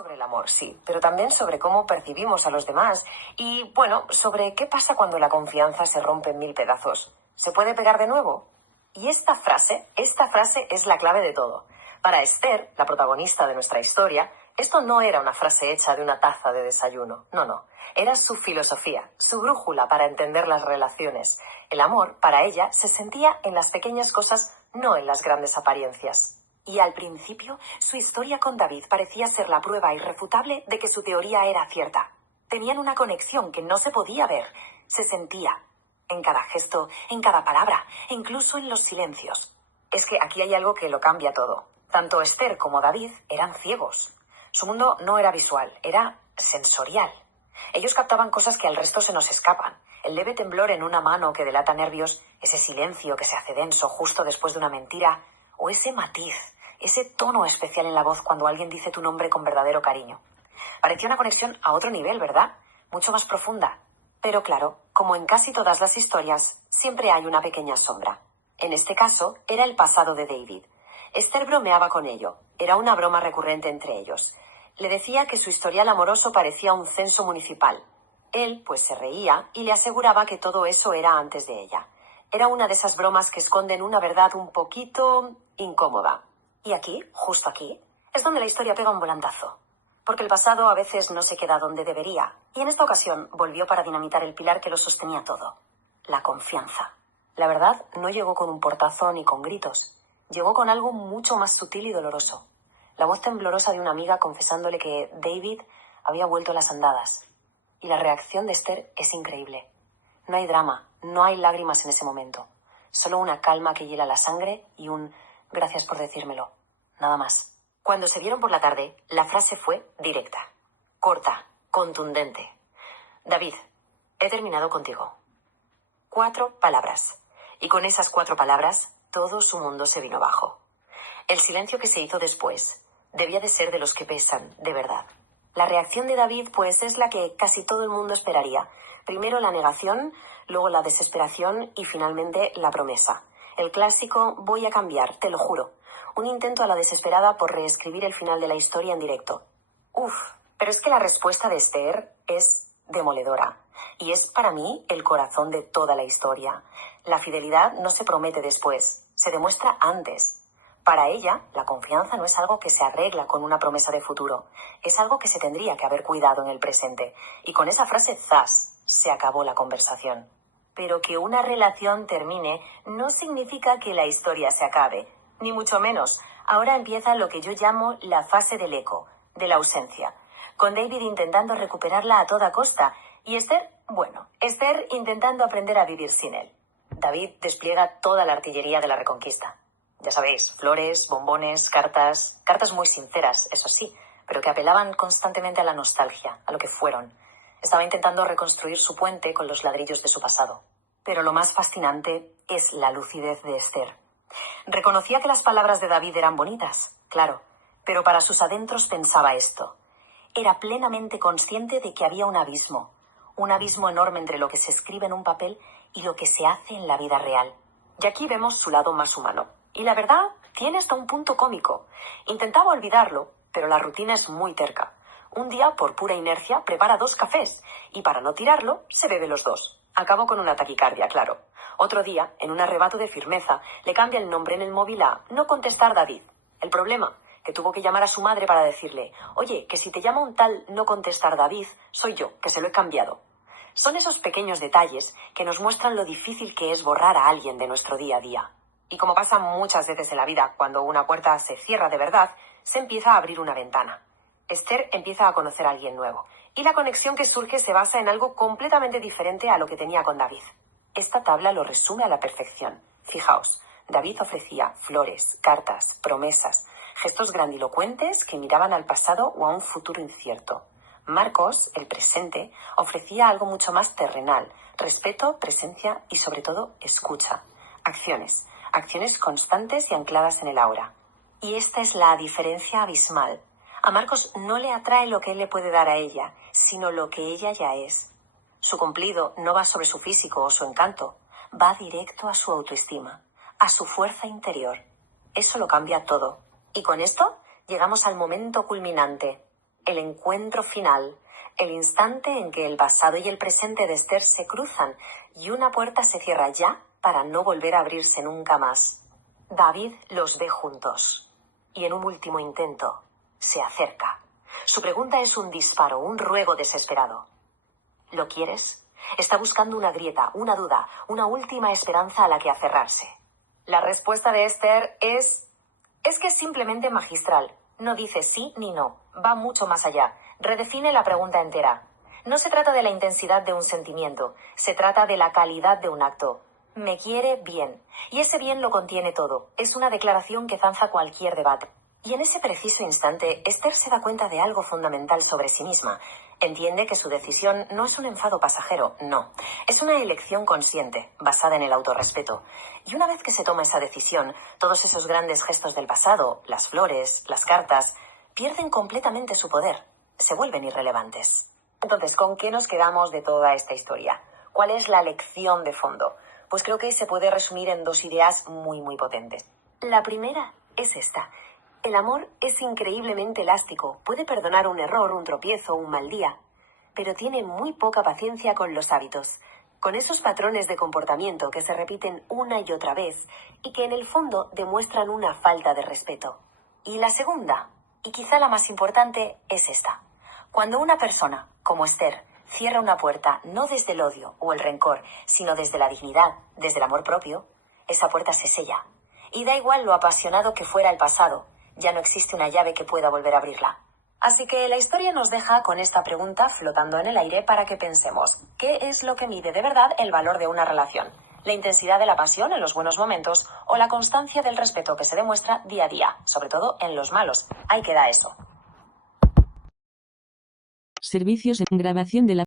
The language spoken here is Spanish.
Sobre el amor, sí, pero también sobre cómo percibimos a los demás y, bueno, sobre qué pasa cuando la confianza se rompe en mil pedazos. ¿Se puede pegar de nuevo? Y esta frase es la clave de todo. Para Esther, la protagonista de nuestra historia, esto no era una frase hecha de una taza de desayuno, no, no. Era su filosofía, su brújula para entender las relaciones. El amor, para ella, se sentía en las pequeñas cosas, no en las grandes apariencias. Y al principio, su historia con David parecía ser la prueba irrefutable de que su teoría era cierta. Tenían una conexión que no se podía ver, se sentía. En cada gesto, en cada palabra, e incluso en los silencios. Es que aquí hay algo que lo cambia todo. Tanto Esther como David eran ciegos. Su mundo no era visual, era sensorial. Ellos captaban cosas que al resto se nos escapan. El leve temblor en una mano que delata nervios, ese silencio que se hace denso justo después de una mentira, o ese matiz, ese tono especial en la voz cuando alguien dice tu nombre con verdadero cariño. Parecía una conexión a otro nivel, ¿verdad? Mucho más profunda. Pero claro, como en casi todas las historias, siempre hay una pequeña sombra. En este caso, era el pasado de David. Esther bromeaba con ello. Era una broma recurrente entre ellos. Le decía que su historial amoroso parecía un censo municipal. Él, pues, se reía y le aseguraba que todo eso era antes de ella. Era una de esas bromas que esconden una verdad un poquito incómoda. Y aquí, justo aquí, es donde la historia pega un volantazo. Porque el pasado a veces no se queda donde debería. Y en esta ocasión volvió para dinamitar el pilar que lo sostenía todo. La confianza. La verdad no llegó con un portazo ni con gritos. Llegó con algo mucho más sutil y doloroso. La voz temblorosa de una amiga confesándole que David había vuelto a las andadas. Y la reacción de Esther es increíble. No hay drama, no hay lágrimas en ese momento. Solo una calma que hiela la sangre y un gracias por decírmelo. Nada más. Cuando se vieron por la tarde, la frase fue directa, corta, contundente. David, he terminado contigo. 4 palabras. Y con esas 4 palabras, todo su mundo se vino abajo. El silencio que se hizo después debía de ser de los que pesan, de verdad. La reacción de David, pues, es la que casi todo el mundo esperaría. Primero la negación, luego la desesperación y finalmente la promesa. El clásico voy a cambiar, te lo juro. Un intento a la desesperada por reescribir el final de la historia en directo. Uf, pero es que la respuesta de Esther es demoledora. Y es para mí el corazón de toda la historia. La fidelidad no se promete después, se demuestra antes. Para ella, la confianza no es algo que se arregla con una promesa de futuro. Es algo que se tendría que haber cuidado en el presente. Y con esa frase, ¡zas!, se acabó la conversación. Pero que una relación termine no significa que la historia se acabe. Ni mucho menos. Ahora empieza lo que yo llamo la fase del eco, de la ausencia. Con David intentando recuperarla a toda costa. Y Esther, bueno, Esther intentando aprender a vivir sin él. David despliega toda la artillería de la reconquista. Ya sabéis, flores, bombones, cartas muy sinceras, eso sí, pero que apelaban constantemente a la nostalgia, a lo que fueron. Estaba intentando reconstruir su puente con los ladrillos de su pasado. Pero lo más fascinante es la lucidez de Esther. Reconocía que las palabras de David eran bonitas, claro, pero para sus adentros pensaba esto. Era plenamente consciente de que había un abismo enorme entre lo que se escribe en un papel y lo que se hace en la vida real. Y aquí vemos su lado más humano. Y la verdad, tiene hasta un punto cómico. Intentaba olvidarlo, pero la rutina es muy terca. Un día, por pura inercia, prepara 2 cafés, y para no tirarlo, se bebe los 2. Acabó con una taquicardia, claro. Otro día, en un arrebato de firmeza, le cambia el nombre en el móvil a no contestar David. El problema, que tuvo que llamar a su madre para decirle, oye, que si te llama un tal no contestar David, soy yo, que se lo he cambiado. Son esos pequeños detalles que nos muestran lo difícil que es borrar a alguien de nuestro día a día. Y como pasa muchas veces en la vida, cuando una puerta se cierra de verdad, se empieza a abrir una ventana. Esther empieza a conocer a alguien nuevo. Y la conexión que surge se basa en algo completamente diferente a lo que tenía con David. Esta tabla lo resume a la perfección. Fijaos, David ofrecía flores, cartas, promesas, gestos grandilocuentes que miraban al pasado o a un futuro incierto. Marcos, el presente, ofrecía algo mucho más terrenal, respeto, presencia y sobre todo escucha. Acciones constantes y ancladas en el aura. Y esta es la diferencia abismal. A Marcos no le atrae lo que él le puede dar a ella, sino lo que ella ya es. Su cumplido no va sobre su físico o su encanto, va directo a su autoestima, a su fuerza interior. Eso lo cambia todo. Y con esto llegamos al momento culminante. el encuentro final, el instante en que el pasado y el presente de Esther se cruzan y una puerta se cierra ya para no volver a abrirse nunca más. David los ve juntos y en un último intento se acerca. Su pregunta es un disparo, un ruego desesperado. ¿Lo quieres? Está buscando una grieta, una duda, una última esperanza a la que aferrarse. La respuesta de Esther es que es simplemente magistral. No dice sí ni no, va mucho más allá. Redefine la pregunta entera. No se trata de la intensidad de un sentimiento, se trata de la calidad de un acto. Me quiere bien. Y ese bien lo contiene todo. Es una declaración que zanja cualquier debate. Y en ese preciso instante, Esther se da cuenta de algo fundamental sobre sí misma. Entiende que su decisión no es un enfado pasajero, no. Es una elección consciente, basada en el autorrespeto. Y una vez que se toma esa decisión, todos esos grandes gestos del pasado, las flores, las cartas, pierden completamente su poder. Se vuelven irrelevantes. Entonces, ¿con qué nos quedamos de toda esta historia? ¿Cuál es la lección de fondo? Pues creo que se puede resumir en dos ideas muy potentes. La primera es esta. El amor es increíblemente elástico, puede perdonar un error, un tropiezo, un mal día, pero tiene muy poca paciencia con los hábitos, con esos patrones de comportamiento que se repiten una y otra vez y que en el fondo demuestran una falta de respeto. Y la segunda, y quizá la más importante, es esta. Cuando una persona, como Esther, cierra una puerta no desde el odio o el rencor, sino desde la dignidad, desde el amor propio, esa puerta se sella. Y da igual lo apasionado que fuera el pasado, ya no existe una llave que pueda volver a abrirla. Así que la historia nos deja con esta pregunta flotando en el aire para que pensemos, ¿qué es lo que mide de verdad el valor de una relación? ¿La intensidad de la pasión en los buenos momentos o la constancia del respeto que se demuestra día a día, sobre todo en los malos? Ahí queda eso. Servicios en grabación de la